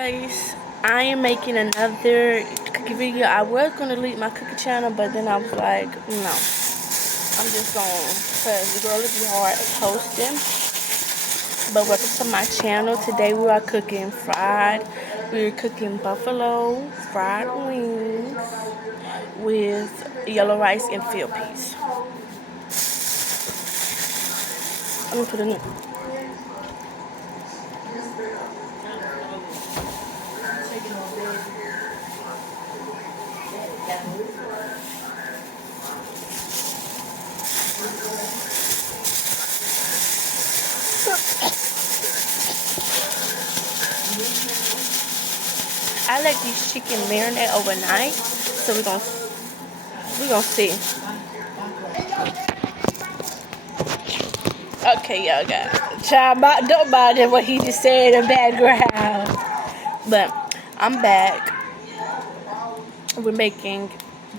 Guys, I am making another cookie video. I was going to delete my cookie channel, but then I was like, no. I'm just going because the girl would be hard posting. But welcome to my channel. Today we are cooking we're cooking buffalo fried wings with yellow rice and field peas. I'm going to put it in. I let these chicken marinate overnight, so we're gonna see. Okay, y'all got child. Don't bother what he just said in the background. But I'm back. We're making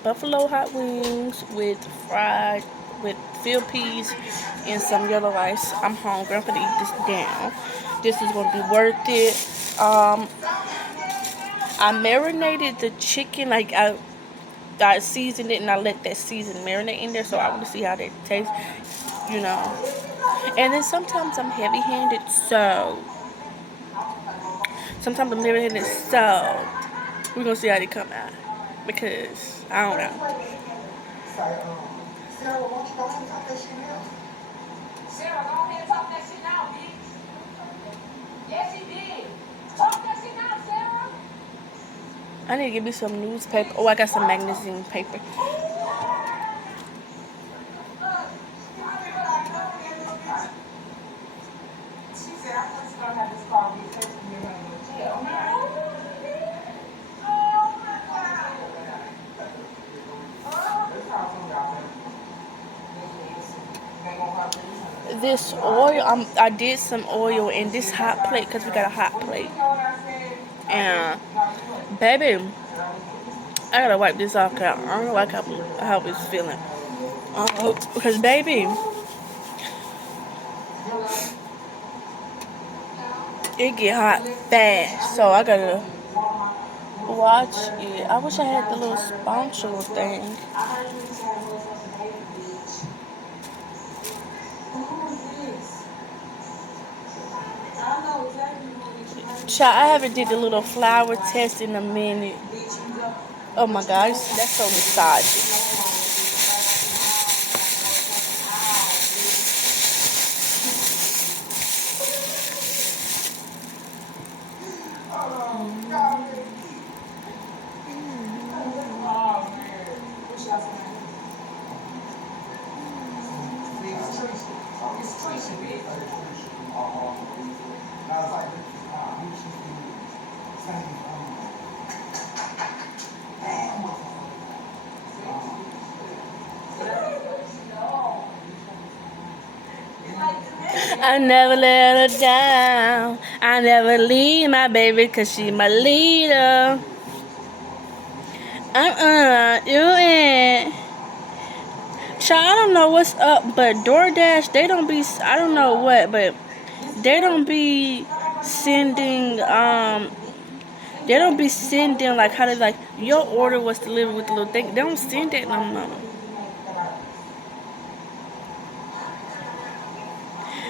buffalo hot wings with field peas and some yellow rice. I'm hungry. I'm gonna eat this down. This is gonna be worth it. I marinated the chicken, like I seasoned it and I let that season marinate in there, so I want to see how that tastes, you know. And then sometimes I'm heavy-handed, so we're gonna see how they come out, because I don't know. Sarah, won't you go ahead and talk that shit now? Sarah, go ahead and talk that shit now, bitch. Yes, he did. Talk that shit now, Sarah. I need to give me some newspaper. Oh, I got some magazine paper. She said, I just gonna have this call because you're gonna go to jail. This oil, I did some oil in this hot plate because we got a hot plate. And baby, I gotta wipe this off because I don't like how it's feeling. Because baby, it get hot fast, so I gotta watch it. I wish I had the little spatula thing. Child, I haven't did the little flour test in a minute. Oh my gosh, that's so nostalgic. I never let her down. I never leave my baby cause she my leader. You ain't. Child, I don't know what's up, but DoorDash, they don't be, I don't know what, but they don't be sending, like, how they, like, your order was delivered with the little thing. They don't send that no more.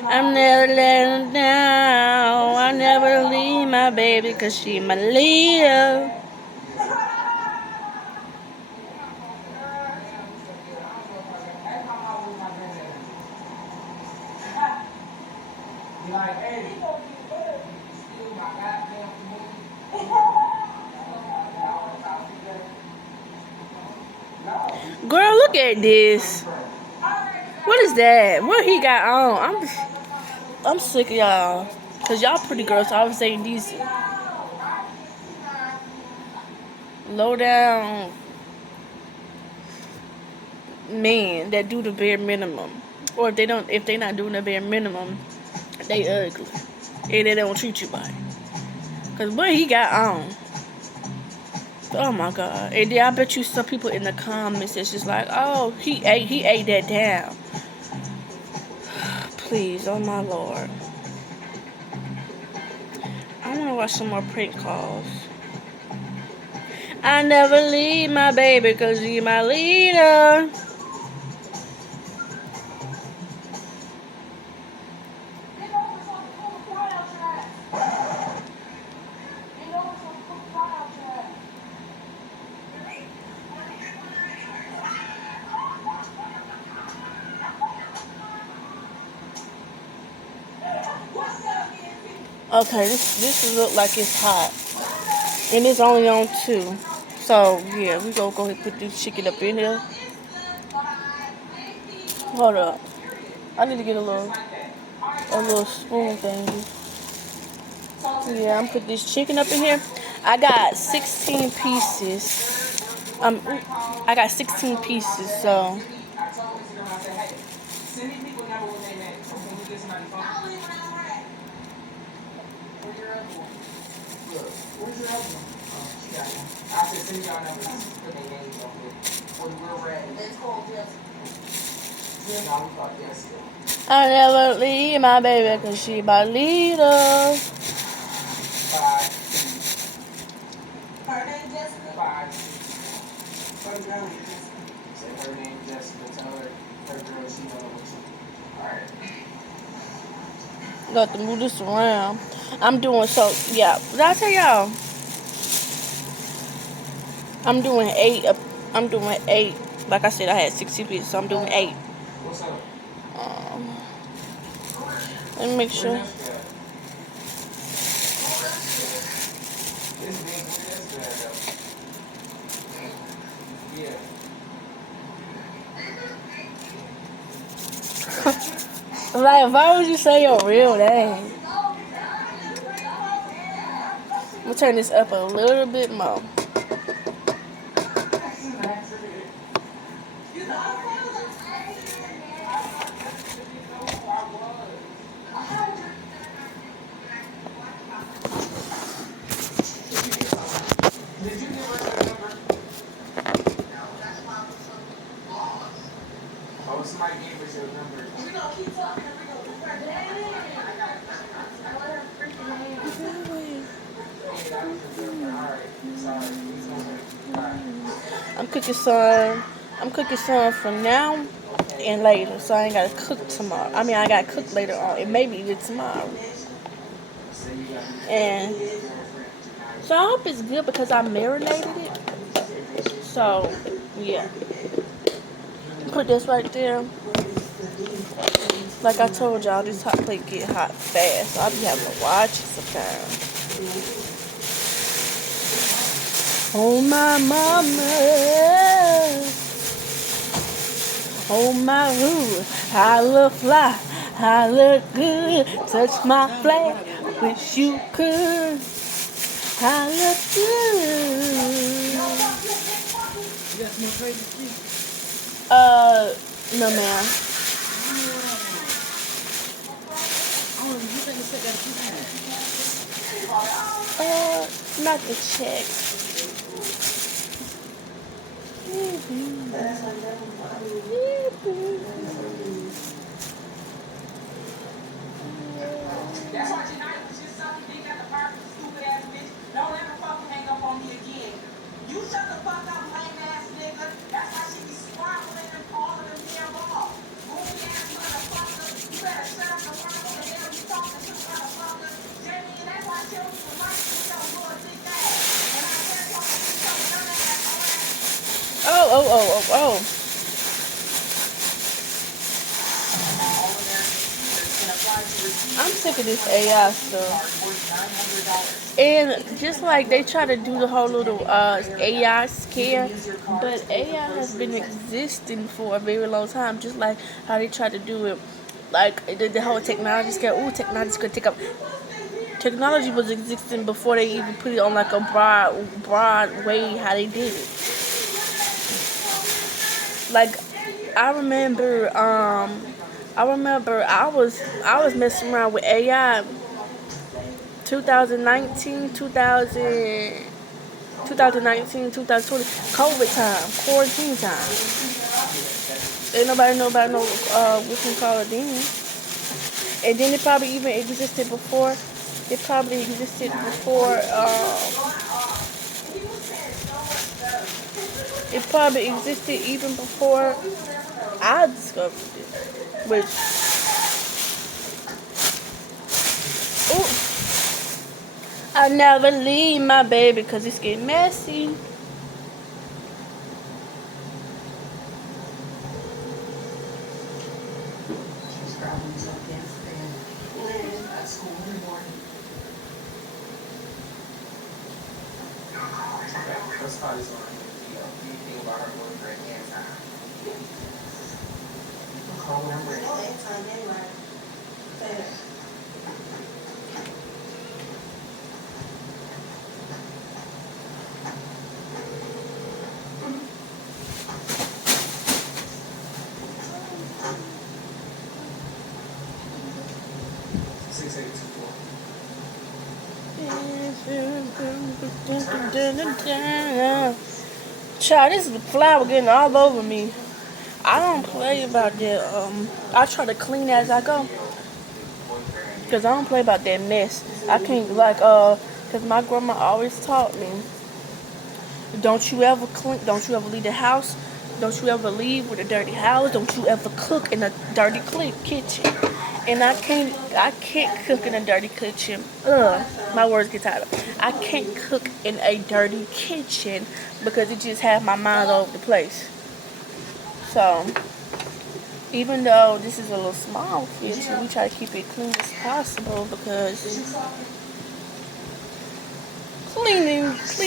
I'm never letting her down. I never leave my baby cause she my leader. Girl, look at this. What is that? What he got on? I'm sick of y'all. Cause y'all pretty girls, so I was saying these low down men that do the bare minimum. Or if they not doing the bare minimum, they ugly. And they don't treat you right. Cause what he got on? Oh my god. And then I bet you some people in the comments it's just like, oh, he ate that down. Please, oh my lord. I want to watch some more prank calls. I never leave my baby cause you're my leader. Okay, this look like it's hot. And it's only on 2. So yeah, we go ahead and put this chicken up in here. Hold up. I need to get a little spoon thingy. Yeah, I'm put this chicken up in here. I got 16 pieces. I got 16 pieces, so. Where's your husband? I said, send y'all numbers. Put their names on it. When we're ready. It's called Jessica. No, we call it Jessica. I never leave my baby cause she my leader. 5. Her name Jessica? 5. Her girl is Jessica. Say her name Jessica. Tell her girl she knows what she. Alright. Got to move this around. I'm doing so, yeah. Did I tell y'all? I'm doing 8. I'm doing 8. Like I said, I had 60 pieces, so I'm doing 8. What's up? Let me make sure. Like, why would you say your real name? I'm gonna turn this up a little bit more. Oh, somebody gave us your number. We're gonna keep talking and we're gonna do her I'm cooking some for now and later, so I ain't gotta cook tomorrow. I mean, I gotta cook later on, and maybe even tomorrow. And so I hope it's good because I marinated it. So yeah, put this right there. Like I told y'all, this hot plate get hot fast, so I'll be having to watch it sometimes. Oh my mama, oh my who, I look fly, I look good, touch my flag, wish you could, I look good. You got some more crazy shit? No ma'am. Oh, you think the set got a coupon? Not the check. That's why tonight was just something big at the park, stupid ass bitch. Don't ever fucking hang up on me again. You shut the fuck up, lame ass nigga. That's why she be squabbling and calling them damn balls. Goofy ass motherfucker. You better shut up and learn what the hell you talking to, motherfucker. Jamie, and that's why she don't even like you with your little dick ass. And I can't talk to you, so none of that Oh. I'm sick of this AI stuff. And just like they try to do the whole little AI scare, but AI has been existing for a very long time. Just like how they tried to do it, like the whole technology scare. Ooh, technology could take up. Technology was existing before they even put it on like a broad way how they did it. Like I remember I was messing around with AI 2019, 2020, COVID time, quarantine time. Ain't nobody know about no we can call it then. And then it probably even existed before It probably existed before. It probably existed even before I discovered it. Which, ooh, I never leave my baby because it's getting messy. Child, this is the flour getting all over me. I don't play about that. I try to clean as I go. Because I don't play about that mess. I can't, like, because my grandma always taught me, don't you ever clean, don't you ever leave the house, don't you ever leave with a dirty house, don't you ever cook in a dirty kitchen. And I can't cook in a dirty kitchen. My words get tired. I can't cook in a dirty kitchen because it just has my mind all over the place. So, even though this is a little small kitchen, we try to keep it clean as possible because cleanliness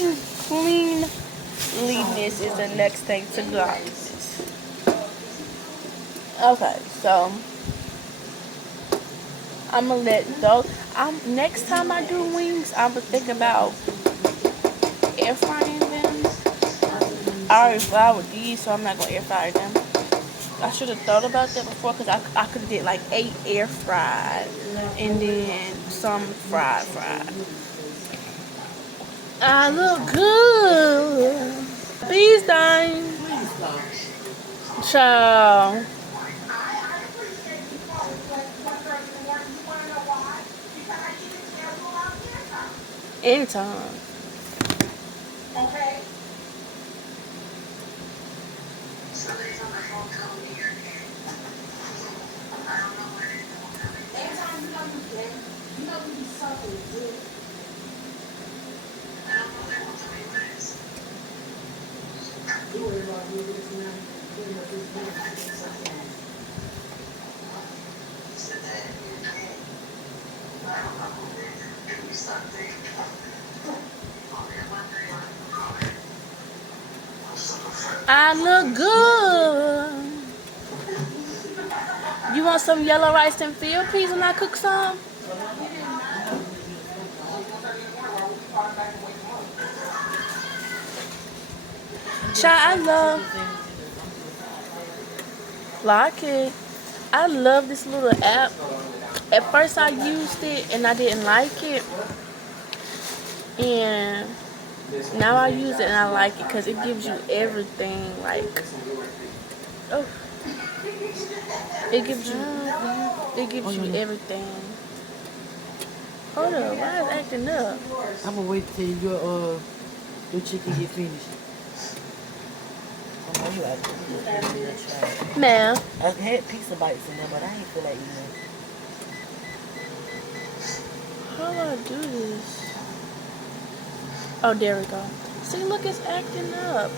is the next thing to godliness. Okay, so I'm gonna let those. Next time I do wings, I'm gonna think about air frying them. I already fried with these, so I'm not gonna air fry them. I should have thought about that before because I could have did like 8 air fried and then some fried. I look good. Bees dying. Child. Anytime. Okay. Anytime you know you can, you know you do something good. I look good. You want some yellow rice and field peas when I cook some? Child, I love this little app. At first I used it and I didn't like it. And now I use it and I like it because it gives you everything. Like, oh, it gives you everything. Hold up, why is it acting up? I'm gonna wait till your chicken get finished. Ma'am. I had pizza bites in there, but I ain't feel like eating it. How do I do this? Oh, there we go. See, look, it's acting up.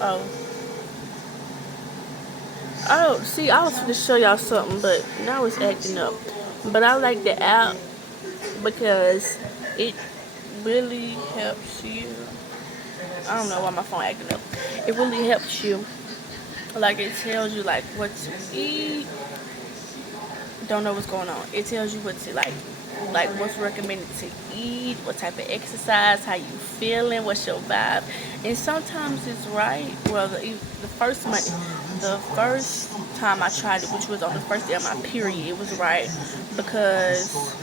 Oh, see, I was going to show y'all something, but now it's acting up. But I like the app because it really helps you. I don't know why my phone acting up. It really helps you. Like, it tells you, like, what to eat. Don't know what's going on. It tells you what to, like what's recommended to eat, what type of exercise, how you feeling, what's your vibe. And sometimes it's right. Well, the first time I tried it, which was on the first day of my period, it was right. Because,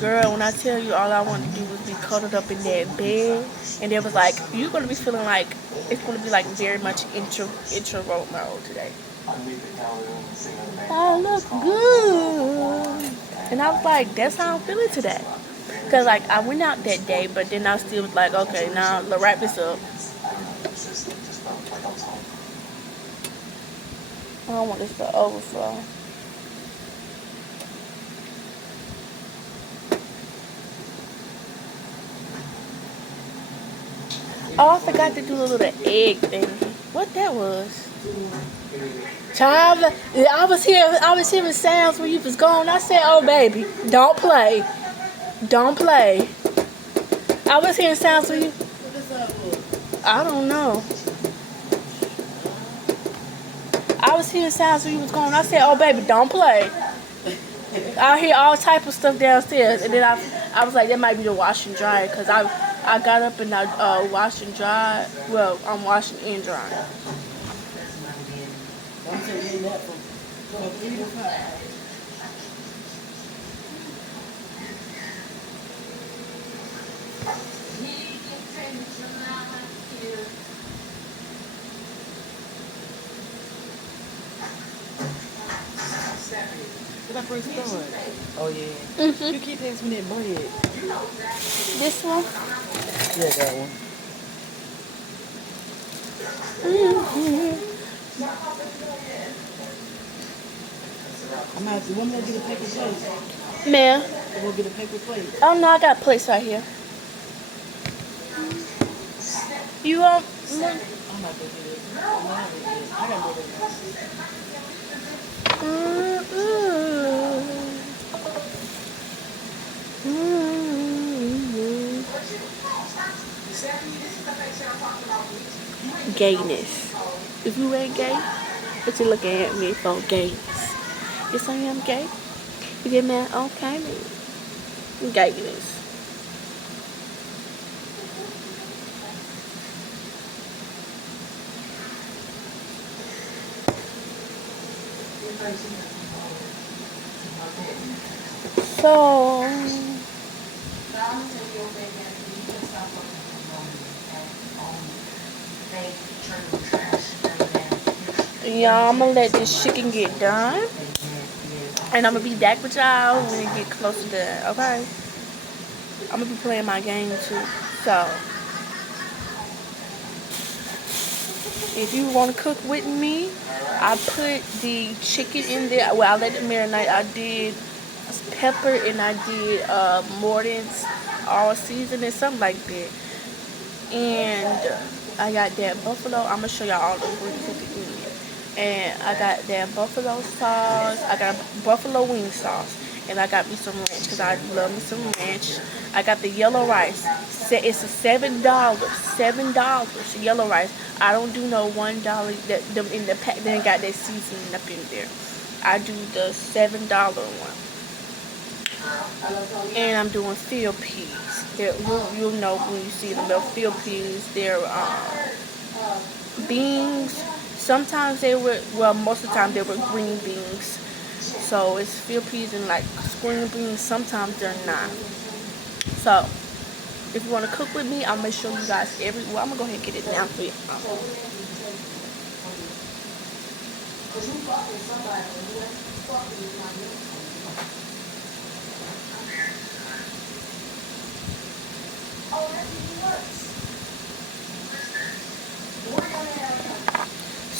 girl, when I tell you all I wanted to do was be cuddled up in that bed, and it was like, you're going to be feeling like, it's going to be like very much introvert mode today. I look good. And I was like, that's how I'm feeling today. Cause like I went out that day, but then I still was like, okay, now let's wrap this up. I don't want this to overflow. Oh, I forgot to do a little egg thing. What that was? Child, I was hearing sounds when you was gone. I said, "Oh, baby, don't play, don't play." I was hearing sounds when you. I don't know. I was hearing sounds when you was gone. I said, "Oh, baby, don't play." I hear all type of stuff downstairs, and then I was like, that might be the wash and dry, cause I got up and I washed and dried. Well, I'm washing and drying. I'm saying that from 3 to 5. When I first started. Oh yeah. You keep asking me that bread. This one. Yeah, that one. I'm out to. When will I get a paper plate? Ma'am. I'm gonna get a paper plate. Oh no, I got plates right here. You want? I'm not gonna get it. I gotta go there. Gayness. If you ain't gay, what you looking at me for? Gayness. Yes, I am gay. You get mad? Okay, man. Gayness. So, yeah, I'm gonna let this chicken get done, and I'm gonna be back with y'all when it get closer to. Okay, I'm gonna be playing my game too. So, if you want to cook with me, I put the chicken in there. Well, I let it marinate. I did pepper and I did Morton's all seasoning, something like that. And I got that buffalo. I'm gonna show y'all all the ingredients at the end. And I got that buffalo sauce. I got buffalo wing sauce. And I got me some ranch because I love me some ranch. I got the yellow rice. It's a $7 yellow rice. I don't do no $1 that them in the pack. Then got that seasoning up in there. I do the $7 one. And I'm doing field peas. You'll know when you see them. They're field peas. They're beans. Sometimes they were, well, most of the time they were green beans. So it's field peas and like green beans. Sometimes they're not. So if you want to cook with me, I'm gonna show you guys well, I'm gonna go ahead and get it down for you.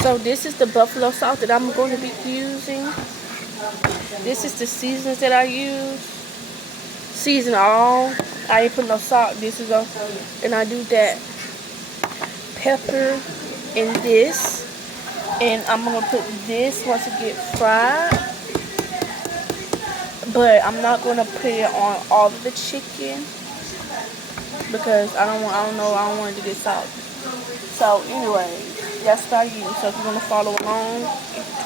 So this is the buffalo sauce that I'm going to be using. This is the seasons that I use. Season all. I ain't put no salt. This is a, and I do that pepper in this, and I'm gonna put this once it get fried. But I'm not gonna put it on all of the chicken because I don't want it to get salty. So anyway, that's what I use. So if you want to follow along,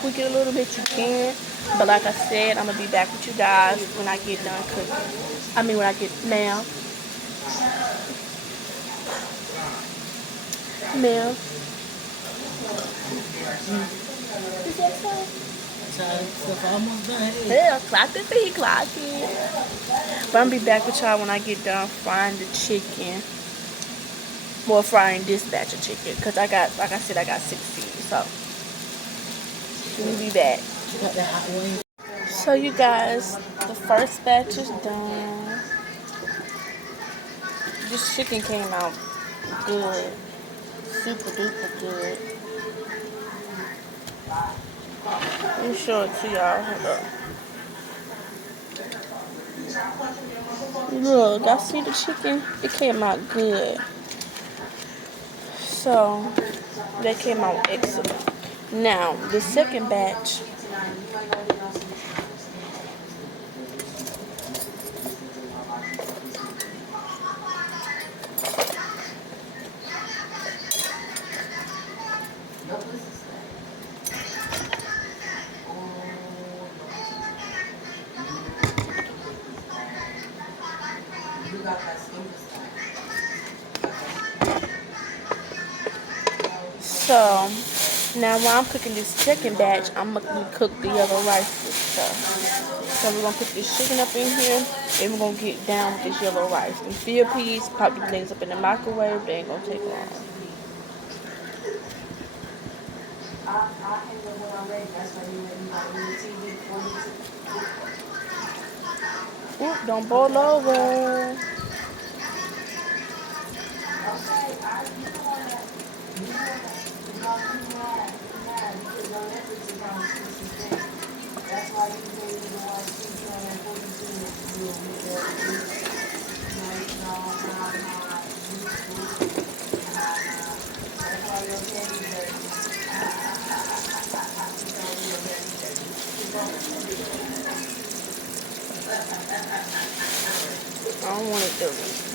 tweak it a little bit, you can. But like I said, I'm gonna be back with you guys when I get done cooking. I mean, when I get now. Mel. Is that so? Stuff almost done. Yeah, clock the thing, clock it. But I'm gonna be back with y'all when I get done frying the chicken. Well, frying this batch of chicken, because I got, like I said, I got 16. So we'll be back. You got that hot wing. So you guys, the first batch is done. This chicken came out good. Super duper good. Let me show it to y'all. Hold up. Look, y'all see the chicken? It came out good. So, they came out excellent. Now, the second batch. So, now while I'm cooking this second batch, I'm going to cook the yellow rice and stuff. So we're going to put this chicken up in here, and we're going to get down with this yellow rice. And field peas, pop these things up in the microwave, they ain't going to take long. Oop, don't boil over. I don't want it dirty.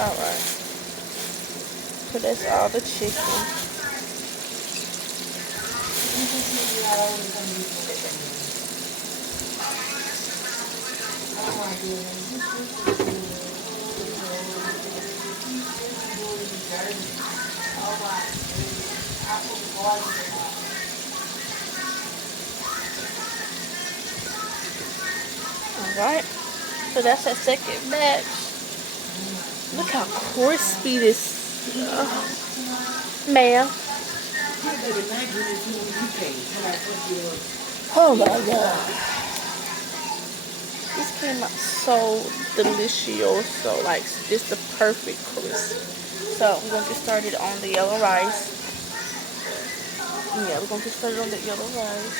Alright. So that's all the chicken. Alright. So that's that second batch. Look how crispy this. Ma'am. Oh my god. This came out so delicious. So like this the perfect crisp. So we're gonna get started on the yellow rice. Yeah, we're gonna get started on the yellow rice.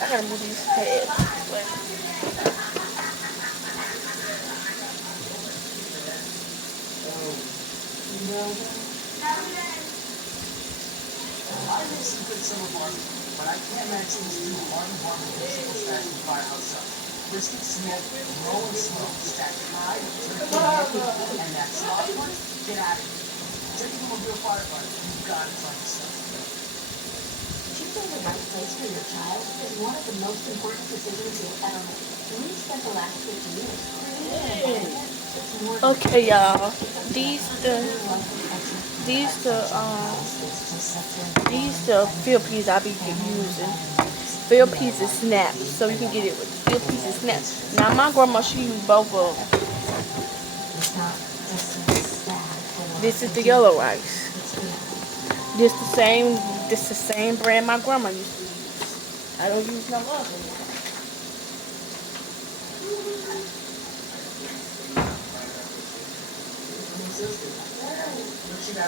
I gotta move these pads. I make some good summer barbecue, but I can't match these two hard barbecue triple stacks from Firehouse Subs. Brisket smoked, roll and slow, stacked high, turkey, and that slot punch, get out of here. Take it from a real firefighter, you've got to try this stuff. Choosing the right place for your child is one of the most important decisions you'll ever make. We've spent the last 50 years creating a Okay, y'all. These the field peas I be using. Field peas and snaps, so you can get it with field peas and snaps. Now my grandma, she used both of them. This is the yellow rice. This the same brand my grandma used to use. I don't use no other. I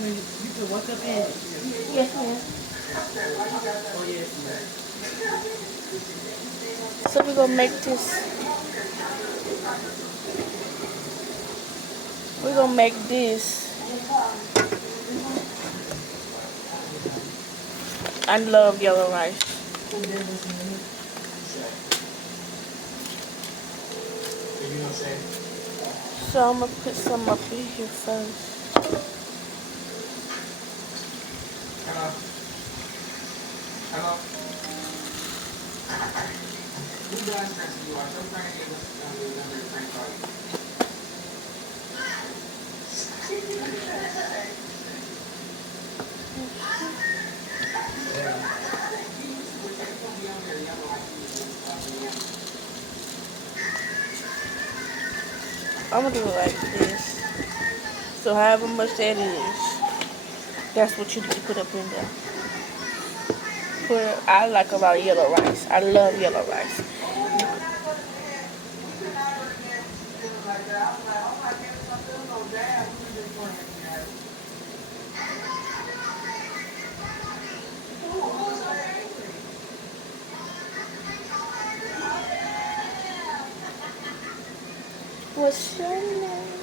mean, you can walk up in it. Yes, ma'am. Oh, yes, ma'am. So we're gonna make this. We're gonna make this. I love yellow rice. So I'm gonna put some up in here first. Who does stress you are? So trying to give us remember your friend card. I'm gonna do it like this. So however much that is, that's what you need to put up in there. I like a lot of yellow rice. I love yellow rice. What's your name?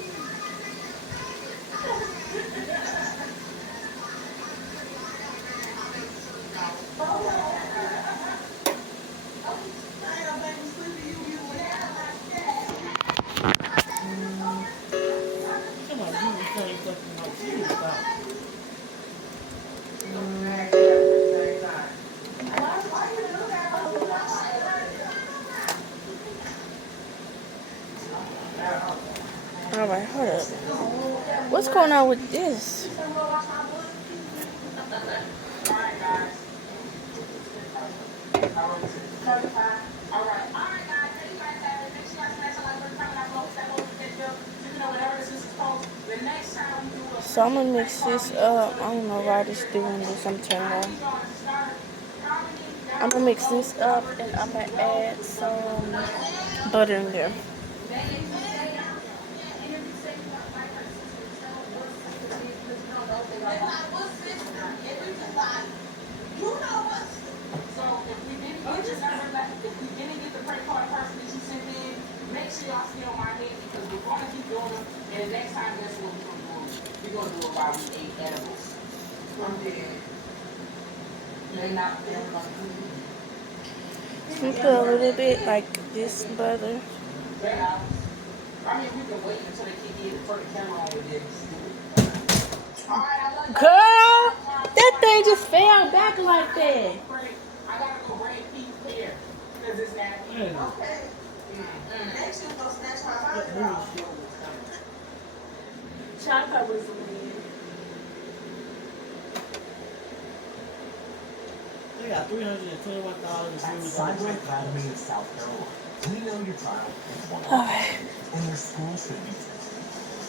Come on, you were saying something like she was about. Alright, hold up. What's going on with this? So I'm gonna mix this up. I don't know why this doing this. I'm turning on. I'm gonna mix this up and I'm gonna add some butter in there. If we didn't get the credit card person that you sent in, make sure y'all stay on my head because we're going to keep doing them. And the next time, that's what we're going to do. We're going to do it while we ate edibles. I'm dead. They not feeling like food. I'm gonna put a little bit like this butter. I mean, we can wait until they kick in and turn the camera on with this. Girl, that thing just fell back like that. I gotta go bring Pete here because it's nasty. Okay. Next you go snatch my $100. Chocolate was weird. They got $321 At Cyber Academy of South Carolina, we know your child is one Alright. and your school should be too.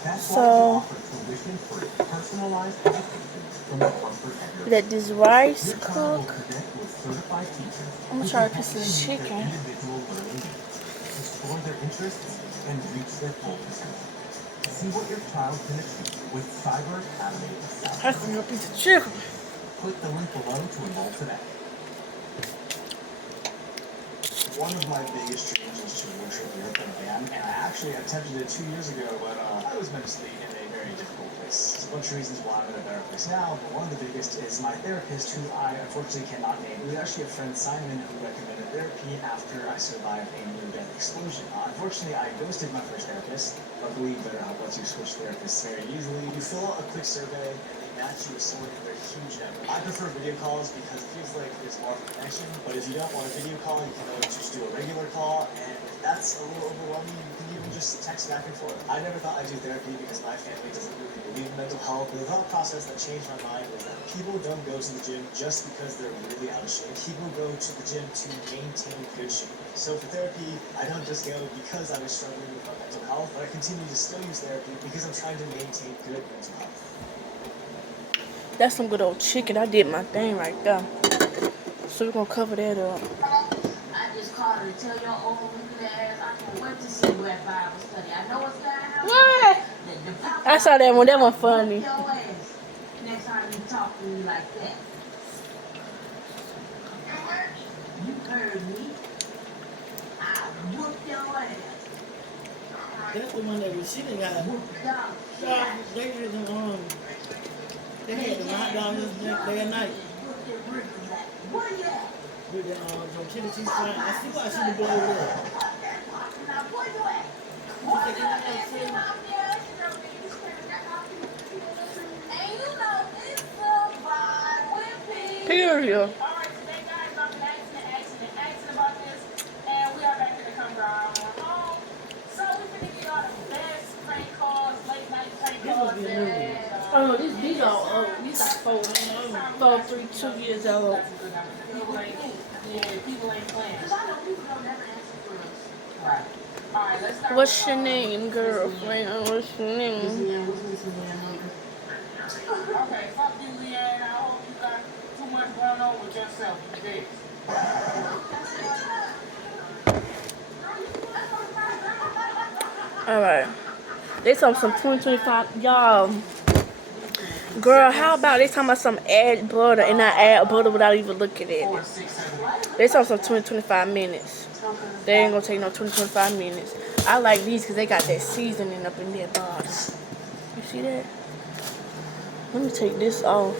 That's why So- we offer tuition-free, personalized education from the comfort of your Let this rice Your child will cook. connect with certified teachers I'm gonna who try can to piece help of them meet their chicken. individual learning needs, explore their interests, and reach their full potential. See what your child can achieve with Cyber Academy of South That's a Carolina. little piece of chicken. Click the link below to enroll today. One of my biggest dreams was to worship with a band, and I actually attempted it 2 years ago, but I was mentally in a very difficult place. There's a bunch of reasons why I'm in a better place now, but one of the biggest is my therapist, who I unfortunately cannot name. It was actually a friend, Simon, who recommended therapy after I survived a near-death explosion. Unfortunately, I ghosted my first therapist, but believe BetterHelp lets you switch therapists very easily. You fill out a quick survey, and they match you with someone in their huge network. I prefer video calls because it feels like there's more of a connection, but if you don't want a video call, you can always just do a regular call, and if that's a little overwhelming, you can even just text back and forth. I never thought I'd do therapy because my family doesn't really believe in mental health, but the thought process that changed my mind was that people don't go to the gym just because they're really out of shape. People go to the gym to maintain good shape. So for therapy, I don't just go because I was struggling with my mental health, but I continue to still use therapy because I'm trying to maintain good mental health. That's some good old chicken. I did my thing right there. So we're gonna cover that up. I just called her to tell your old looking ass I can't wait to see you at Bible study. I know what's gonna happen. What? I saw that one. That one funny. Your ass next time you talk to me like that. You heard me. I whoop your ass. That's the one that was she done got. Whoop dog. They did the they had the hot dogs day and night. Where you at? With the chili cheese fries. I see why she been doing over there. Now where you at? Where you at? And you know it's survive with me. Period. All right, today, guys, I'm asking about this, and we are 4, 3, 2 years old. People ain't playing. Because I know people don't never answer for us. Right. Alright, let's start What's with, your name, girlfriend? What's your name? Okay, fuck you, Leanne. I hope you got too much going on with yourself, you bitch. Alright. They talking some 2025. Y'all. Girl, how about they talking about some add butter and I add butter without even looking at it? They talking some 20-25 minutes. They ain't gonna take no 20-25 minutes. I like these because they got that seasoning up in their bottom. You see that? Let me take this off.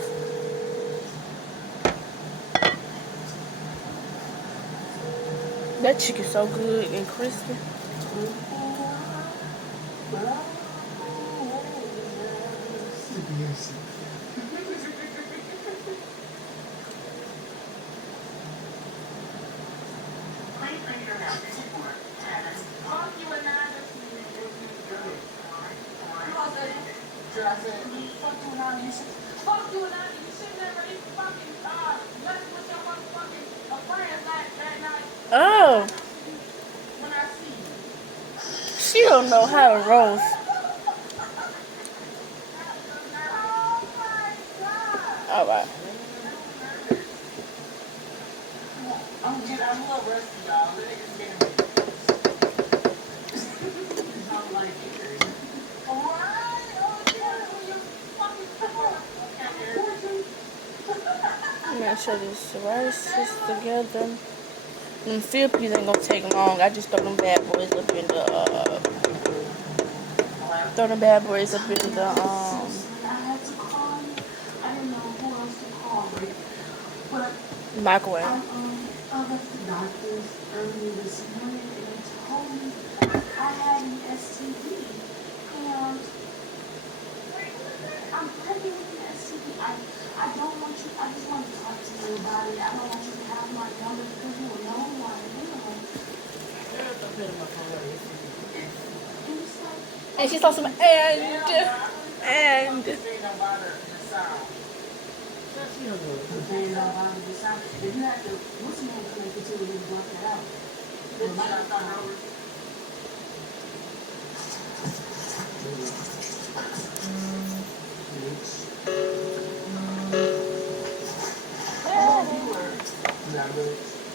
That chicken's so good and crispy. Fuck you and I. You should never eat fucking nothing with your motherfucking friends that night. Oh, When I see you. she don't know how to roast. Alright. I'm a little rusty, y'all. The niggas getting me. I'm like, I'm gonna show these rices together. Them field peas ain't gonna take long. I just throw them bad boys up in the microwave. I left the doctors early this morning and they told me I had an STD. And I'm pregnant with an STD. I don't want you, I just want to talk to you about it. I don't want you to have my number because you will know who I am. And she saw some and. If you had to, what's your name connected to when you block that out?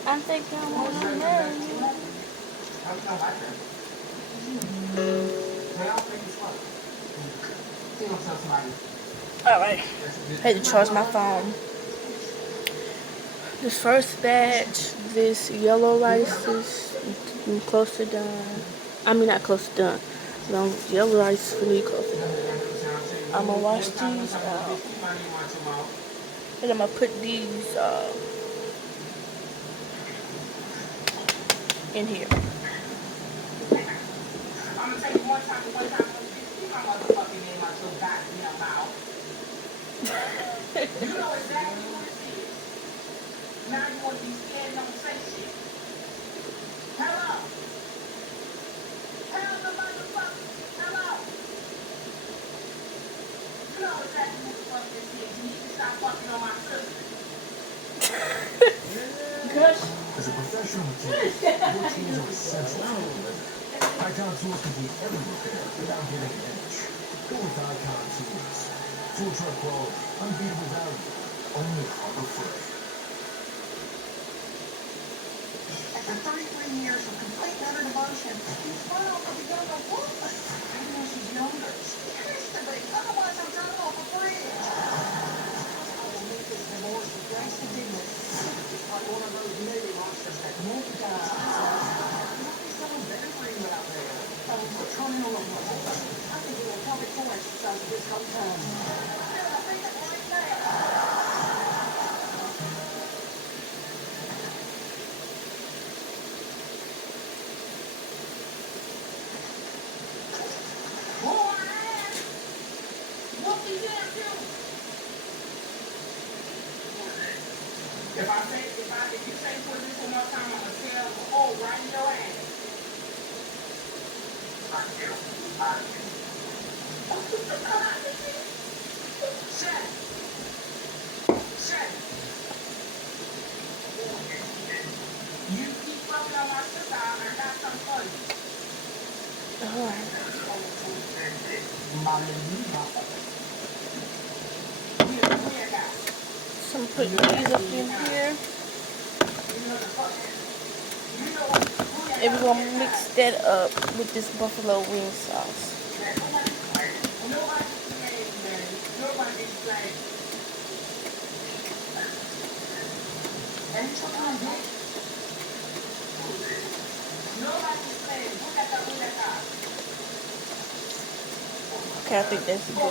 I'm thinking I want to marry you. Alright. Had to charge my phone. This first batch, this yellow rice is close to done. I mean, not close to done. No, yellow rice is really close to done. I'm gonna wash these out. And I'm gonna put these in here. I'm gonna tell you one time, keep my motherfucking name out your goddamn mouth. You know exactly what it is. Now you want to be scared and don't say shit. Hello. Tell the motherfucker. Hello. You know exactly what the fuck this is. You need to stop fucking on my sister. As a professional mechanic, your tools are essential for a living. Icon tools can do every repair without getting an inch. Go with Icon tools. Tool truck quality, unbeatable value, only Harbor Freight. After 33 years of complete utter devotion, you smile for the younger woman. I know she's younger. She has to be. Otherwise, I'm dropping off a bridge. I will make this divorce with grace and dignity. Like one of those movie monsters that multitask. Nothing's someone better for you out there. For turning on a bubble. I think you're a perfect for exercise at this whole time. I think that's right there. If you say put this one more time, I'm gonna tell the whole right in your ass. Shut. Alright. So I'm putting these up in here. And we're gonna mix that up with this buffalo wing sauce. Okay, I think that's good.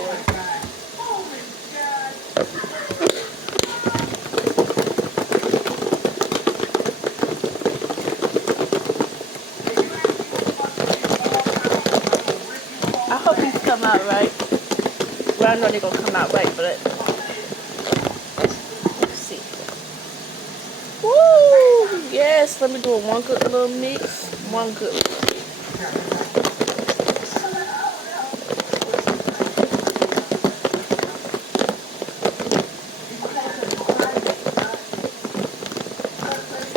I hope these come out right. Well, I know they're gonna come out right, but let's see. Woo! Yes, let me do one good little mix. One good little mix.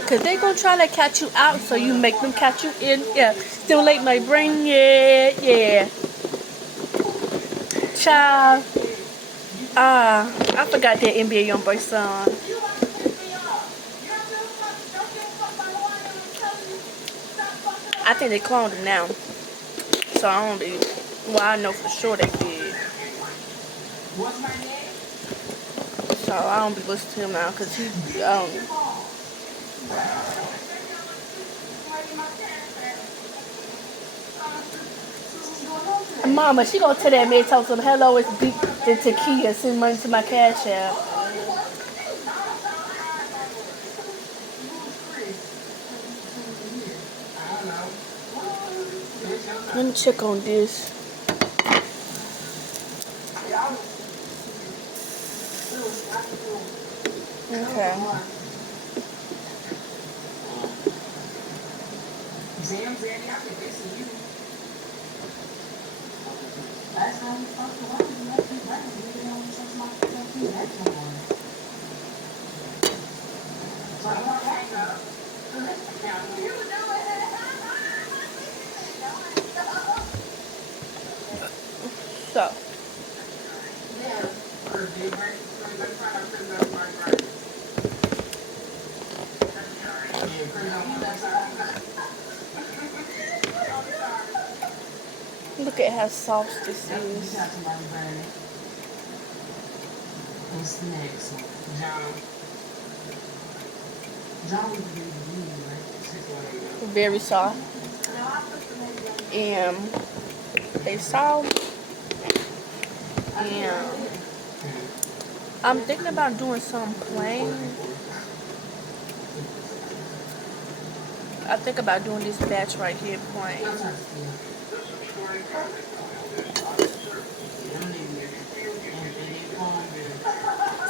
Cause they gonna try to catch you out, so you make them catch you in. Yeah, stimulate my brain. Yeah, yeah. Child. I forgot that NBA YoungBoy song. I think they cloned him now, so I don't be. Well, I know for sure they did. So I don't be listening to him now, cause he. Mama, she gonna tell that man, tell some hello, it's beat the Takia, send money to my cash app. Let me check on this. Okay. So. Look at how soft this is. What's the next one? John would be right? Very soft. And they soft. And I'm thinking about doing some plain. I think about doing this batch right here plain.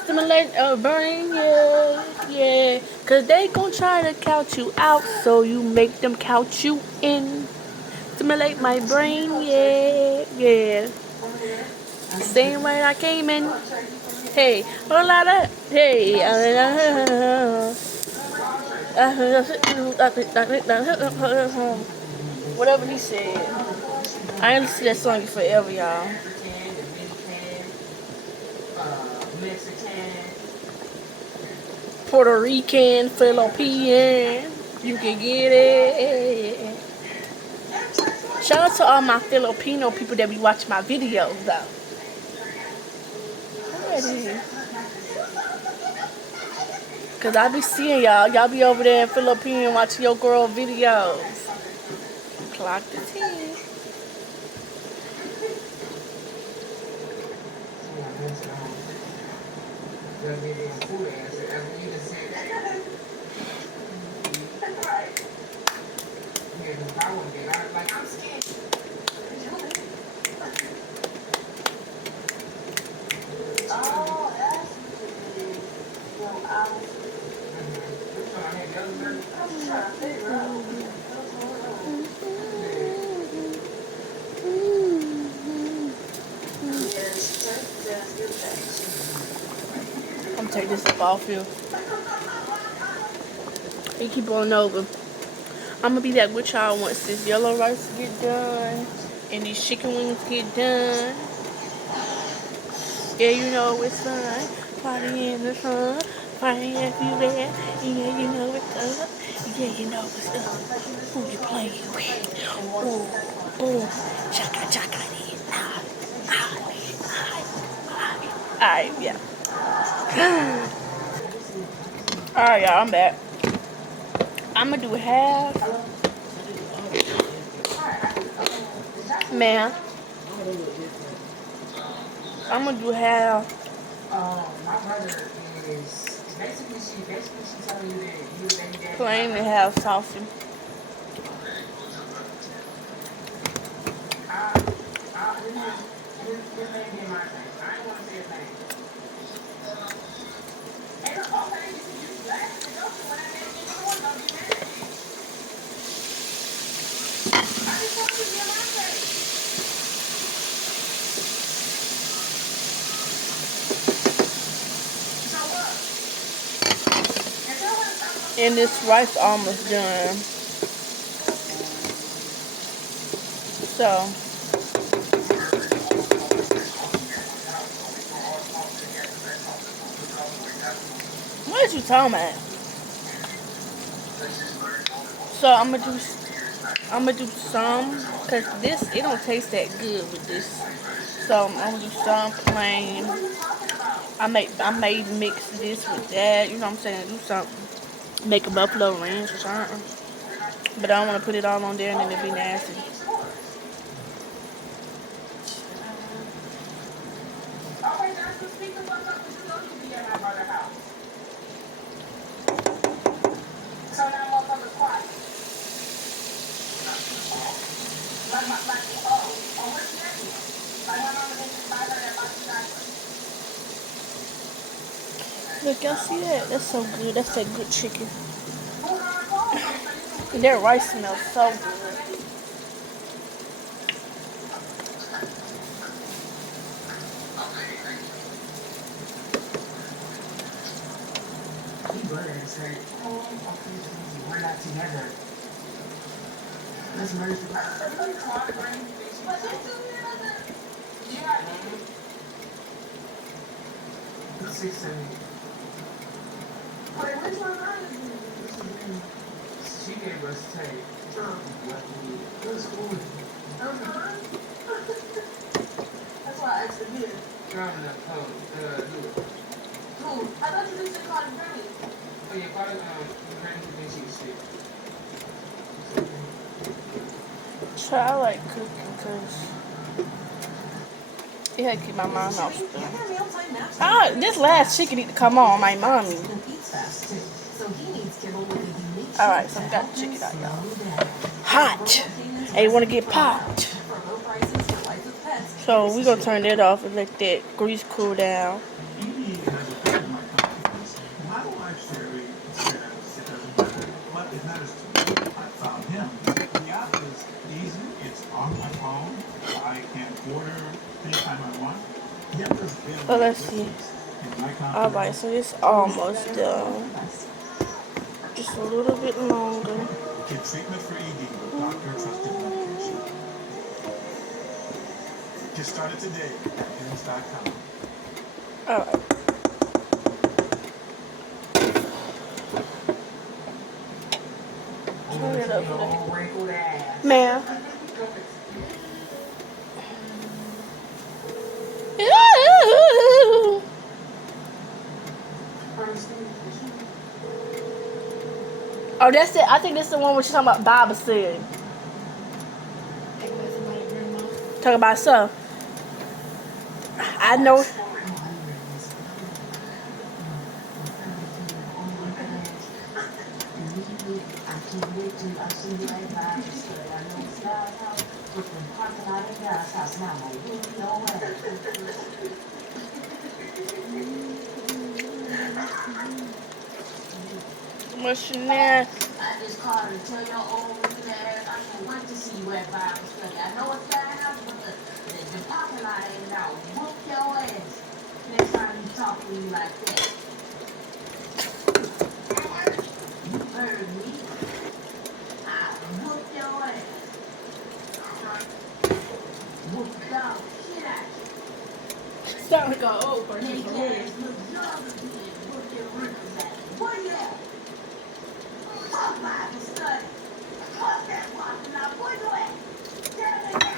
Stimulate burning, yeah. Cause they gonna try to count you out, so you make them count you in. Stimulate my brain, yeah. Same way I came in. Hey, whole lot of hey. Whatever he said. I ain't listened to that song in forever, y'all. Puerto Rican, Philippine, you can get it. Shout out to all my Filipino people that be watching my videos, though. Cause I be seeing y'all be over there in Philippines watching your girl videos. Clock the tea. I'm gonna take this up off you. You keep on over. I'm gonna be back with y'all once this yellow rice get done and these chicken wings get done. Yeah, you know it's fun. Party in the sun. Party everywhere. Yeah, you know it's up. Yeah, you know it's up. Who you playing with? Ooh, boom. Chaka chaka. Alright, yeah. Alright, y'all, I'm back. I'm gonna do half. Man, I'm gonna do half. My brother is basically she telling you that you the baby daddy. Plain and half saucy. His name be in my face. I ain't want to say his name. Hey, look, okay, you laughing, don't you? When that man get you one, don't get mad. I just want you to be in my face. So what? And this rice almost done. So what are you talking about? So I'm gonna do some, cause this it don't taste that good with this. So I'm gonna do some plain. I may mix this with that. You know what I'm saying? Do something. Make a buffalo ranch or something. But I don't want to put it all on there and then it'd be nasty. So now motherfuckers quiet. Like, what's your name? Like my mama didn't buy her that box of diapers. Look, y'all see that? That's so good. That's that good chicken. Their rice smells so good. We're not together. Let's merge the It's 6 7. Wait, which one are you? She gave us tape. That's cool. That's why I asked the here. Driving that code. Do it. Who? I thought you just said call it Granny. Oh yeah, call it Granny because she was sick. So I like cooking because it had to keep my mind off stuff. This last chicken need to come on, my mommy. Alright, so we got the chicken out, y'all. Hot! Hey, want to get popped. So we're going to turn that off and let that grease cool down. Oh, let's see. Alright, so it's almost done. Just a little bit longer. Get treatment for ED with doctor-trusted medication. Get started today at Hims.com. Alright. Turn it up. Ma'am. Oh, that's it. I think that's the one where she's talking about Baba said. Talk about stuff. I know. What's your name? I just called her to tell your old wicked ass I can't wait to see you at Bible study. I know it's fine house, but the parking lot ain't out. Whoop your ass next time you talk to me like that. You heard me? I'll sound like an old person. Make your ass look younger than what your wrinkles at. Where you at? Fuck Bible study. Fuck that walking out. Where you at? Tell me now.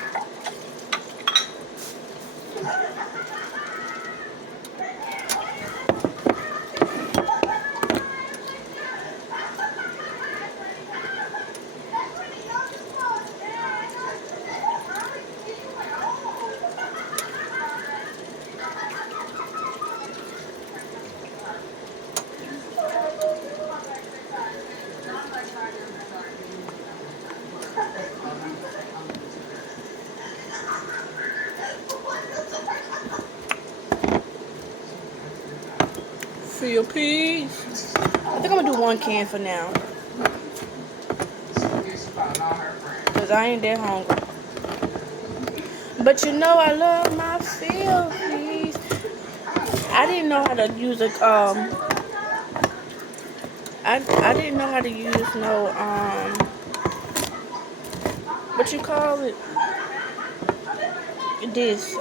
Feel peace. I think I'm gonna do one can for now. Cause I ain't that hungry. But you know I love my feel peace. I didn't know how to use a I didn't know how to use no what you call it? This.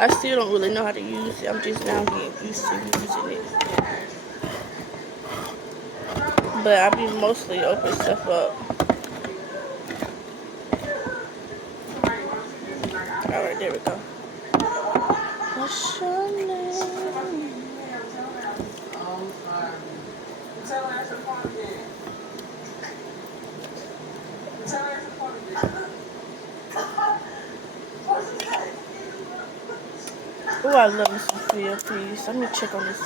I still don't really know how to use it. I'm just now getting used to using it. But I be mostly open stuff up. Alright, there we go. What's your name? Oh, I love me some feel peace. Let me check on this.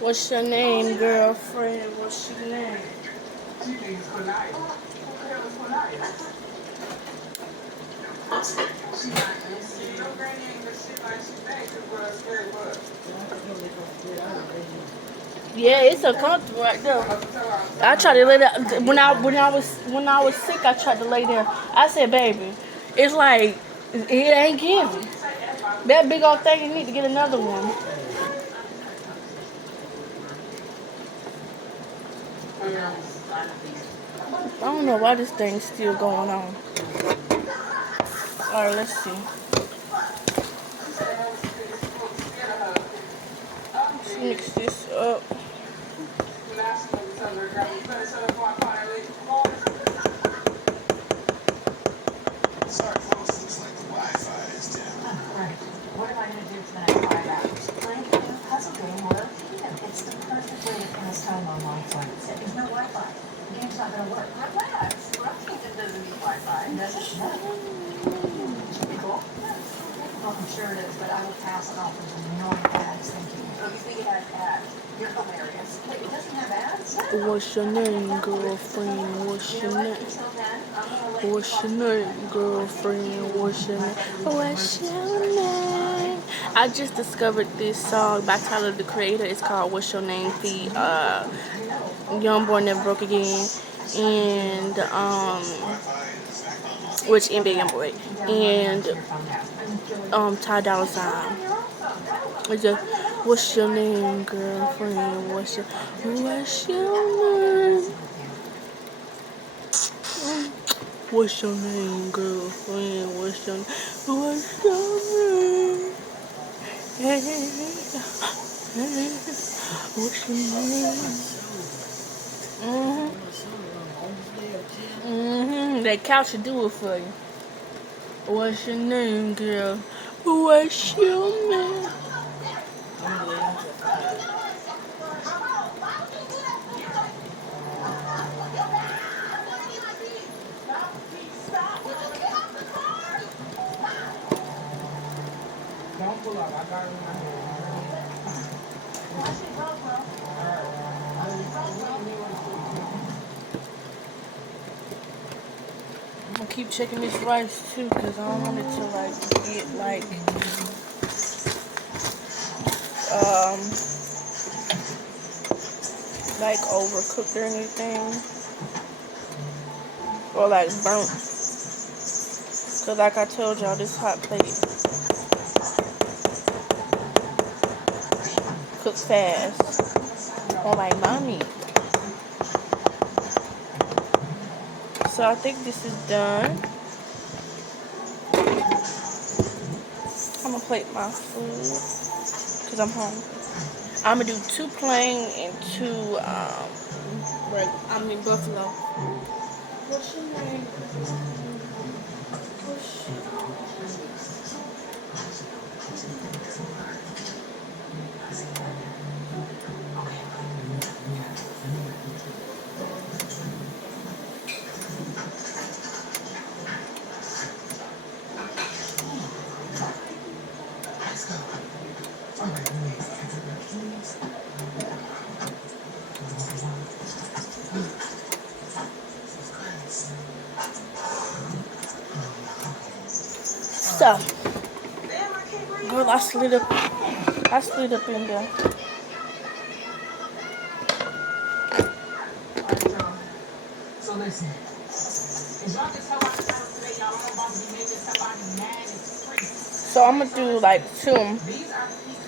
What's your name, girlfriend? What's your name? She thinks it's Panaya. What the hell is Panaya? She not gonna see. Your granny ain't gonna shit like she thinks it's what a scary bug. Yeah, it's uncomfortable right there. I tried to lay there when I was sick. I tried to lay there. I said, "Baby, it's like it ain't giving. That big old thing, you need to get another one." I don't know why this thing's still going on. Alright, let's see. Let's mix this up. Sorry, folks. Looks like the Wi-Fi is down. Right. What am I going to do for the next 5 hours? Play a new puzzle game or it's the perfect way to pass time on Wi-Fi. There's no Wi-Fi. The game's not going to work. Relax. Rockington doesn't need Wi-Fi, does it? No. Should be cool. Well, I'm sure it is, but I will pass it off as annoying ads. Thank you. Oh, you think it has ads? You're hilarious. Wait, it doesn't have ads? What's your name, girlfriend? What's your name? What's your name, girlfriend? What's your name? What's your name? I just discovered this song by Tyler, the Creator. It's called "What's Your Name?" The Young Boy Never Broke Again, and which NBA Young Boy and Ty Dolla $ign. It's just, what's your name, girlfriend? What's your name? What's your name, girlfriend? What's your name? What's your name? Hey, hey, what's your name? That couch will do it for you. What's your name, girl? What's your name? Don't pull up. I got it in my hand. keep checking this rice too, because I don't want it to like get like overcooked or anything, or like burnt. Cause like I told y'all, this hot plate cooks fast. Oh my mommy. So I think this is done. I'm gonna plate my food because I'm hungry. I'm gonna do 2 plain and 2 buffalo. What's your name? So, girl, I slid up in there. So listen, as y'all can tell by the title today, y'all, I'm about to be making somebody mad in the streets. So I'm gonna do like 2,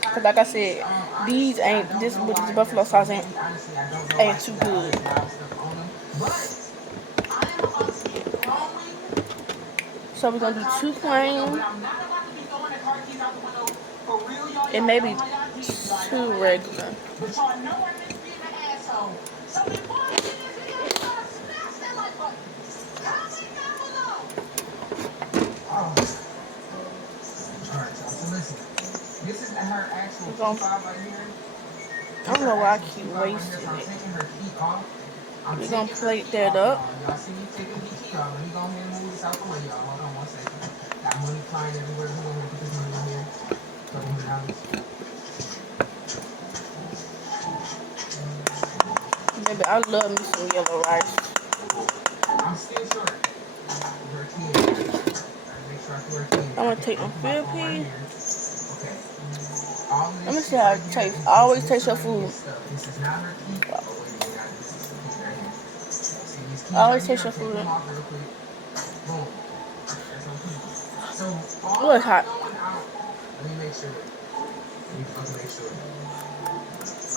cause like I said, these ain't this with this buffalo sauce ain't too good. So we're gonna do 2 plain and maybe 2 regular. But y'all know I'm just being an asshole. So before I get this video, you gotta smash that like button. Comment down below. Alright, y'all, so listen. This is her actual key fob right here. I don't know why I keep wasting I'm it. taking her key off. We're gonna plate that up. Y'all see me taking the key off. Let me go ahead and move this out the way, y'all. Hold on 1 second. Got money flying everywhere. Who gonna put this money in here? $200. Baby, I love me some yellow rice. I'm still short. Her key in there. Make sure I threw her key in there. I'm gonna take my field pea. Okay. Let me see how it tastes. I always taste your food. This is not her key. Oh, wait, this is the key right here. See these keys I always right taste here? your food. Take them off real quick. Boom. That's her key. So all Oh, it's hot. going out. Let me make sure. Let me fucking make sure.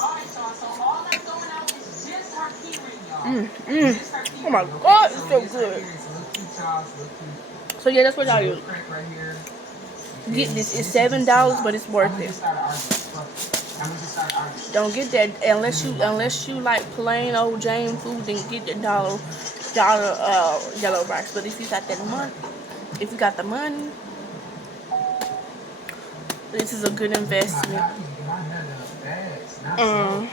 Alright, y'all. So all that's going out is just her key ring, y'all. Just her key Oh my ring, okay? god, it's so this right good. here is a little cute, y'all. It's a little cute. So yeah, that's what y'all use. Crack right here. Get this. It's $7, but it's worth it. Don't get that unless you like plain old Jane food. Then get the dollar yellow rice. But if you got that money, this is a good investment. I'm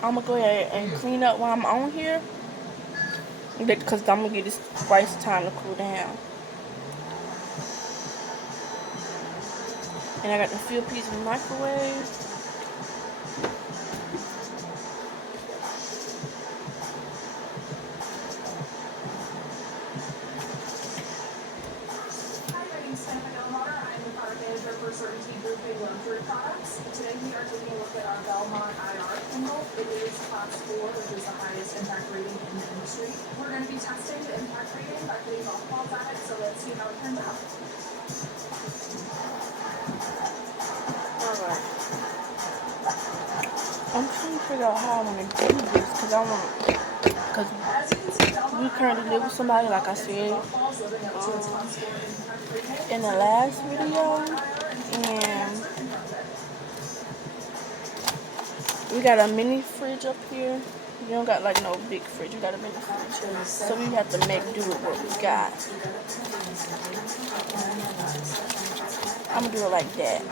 gonna go ahead and clean up while I'm on here because I'm gonna get this rice time to cool down. And I got the field peas in the microwave. For Certainty Roofing luxury products. Today we are taking a look at our Belmont IR Kindle. It is class 4, which is the highest impact rating in the industry. We're going to be testing the impact rating by putting golf balls at it, so let's see how it turns out. Alright. I'm trying to figure out how I want to do this because we currently live with somebody, like I said in the last video, and we got a mini fridge up here. We don't got like no big fridge, we got a mini fridge, so we have to make do with what we got. I'm gonna do it like that.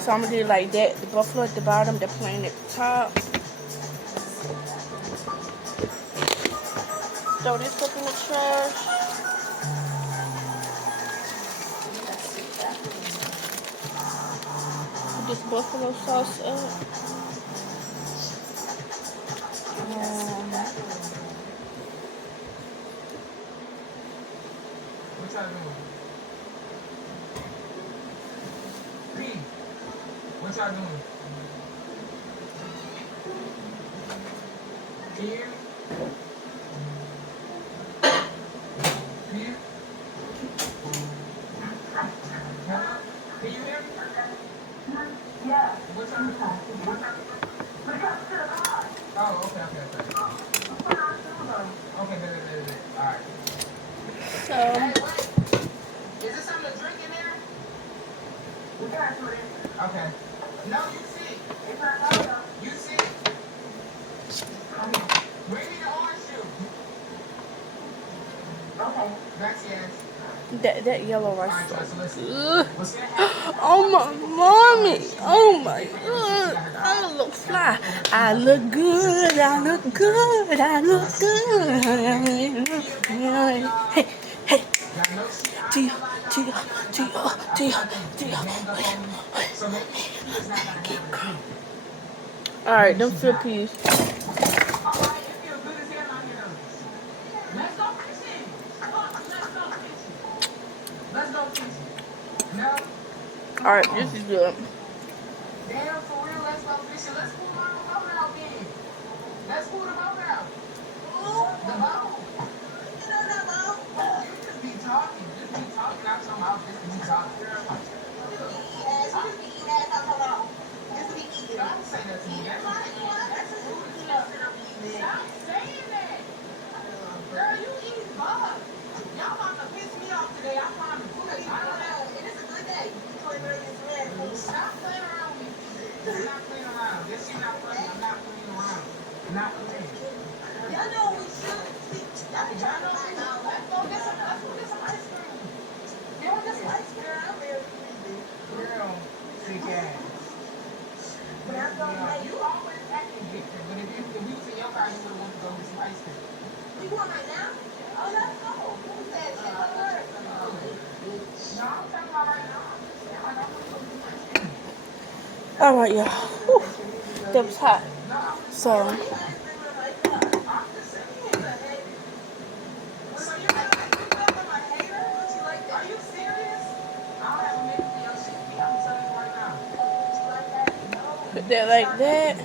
So I'm gonna do it like that, the buffalo at the bottom, the plain at the top. Throw this up in the trash. Put this buffalo sauce up. y'all doing? P, what y'all doing? Can you hear me? Can you? Hello? Can you hear me? Yeah. What y'all doing? Oh, okay. Okay, good. Alright. So, Hey, wait. Is there something to drink in there? Okay. No, you see. You see. Bring me the orange juice. Okay. Gracias. that yellow rice. Alright, y'all, so listen. Ugh. What's gonna happen? Oh my mommy. Oh my god. I look fly. I look good. I look good. I look good. Hey, hey. Tia. Alright, them Philippines. Alright, it feels good as hell out here though. Let's go fishing. Let's go fishing. No? Alright, this is good. Damn, for real, let's go fishing. Let's pull my boat out then. Let's pull the boat out. The boat. You just be talking. Out your mouth. Just be talking. Don't say that to me. That's rude. Stop saying that. Girl, you eat bugs. Y'all about to piss me off today. I promise. Stop playing around with me. I'm not playing around. This is not funny. I'm not playing around. Not playing. Y'all know we should. Let's go get some ice cream. You want this ice cream? Girl, freak ass. You always acting different. But if we was in your car, you would have wanted to go get some ice cream. You going right now? Oh, let's go. Who said that? No, I'm talking about right now. I don't want to go get some ice cream. Alright, y'all. Whew. That was hot. So, I'm just saying. So you're like, I'm a hater? Are you serious? I don't have a minute for your shit. I'm telling you right now. put that like that.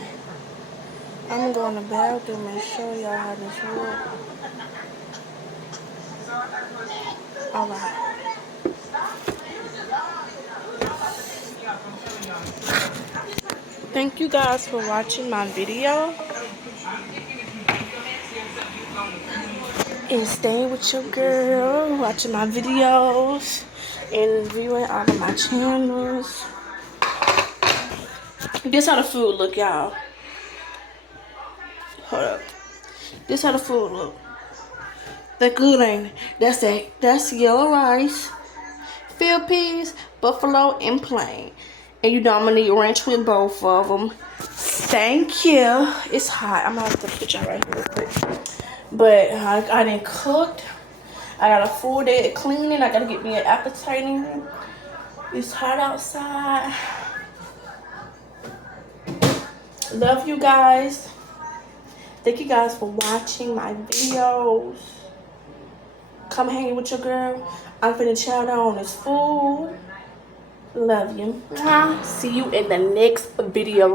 I'm going to the bathroom and show y'all how this works. So I thought it was... Alright. Thank you guys for watching my video. And staying with your girl, watching my videos, and viewing all of my channels. This how the food look, y'all. Hold up. This how the food look. That good, ain't it? That's yellow rice, field peas, buffalo, and plain. And you know I'm gonna need ranch with both of them. Thank you. It's hot. I'm gonna have to put y'all right here real quick. But I didn't cook. I got a full day of cleaning. I gotta get me an appetizer. It's hot outside. Love you guys. Thank you guys for watching my videos. Come hang with your girl. I'm finna chow down on this food. Love you. See you in the next video.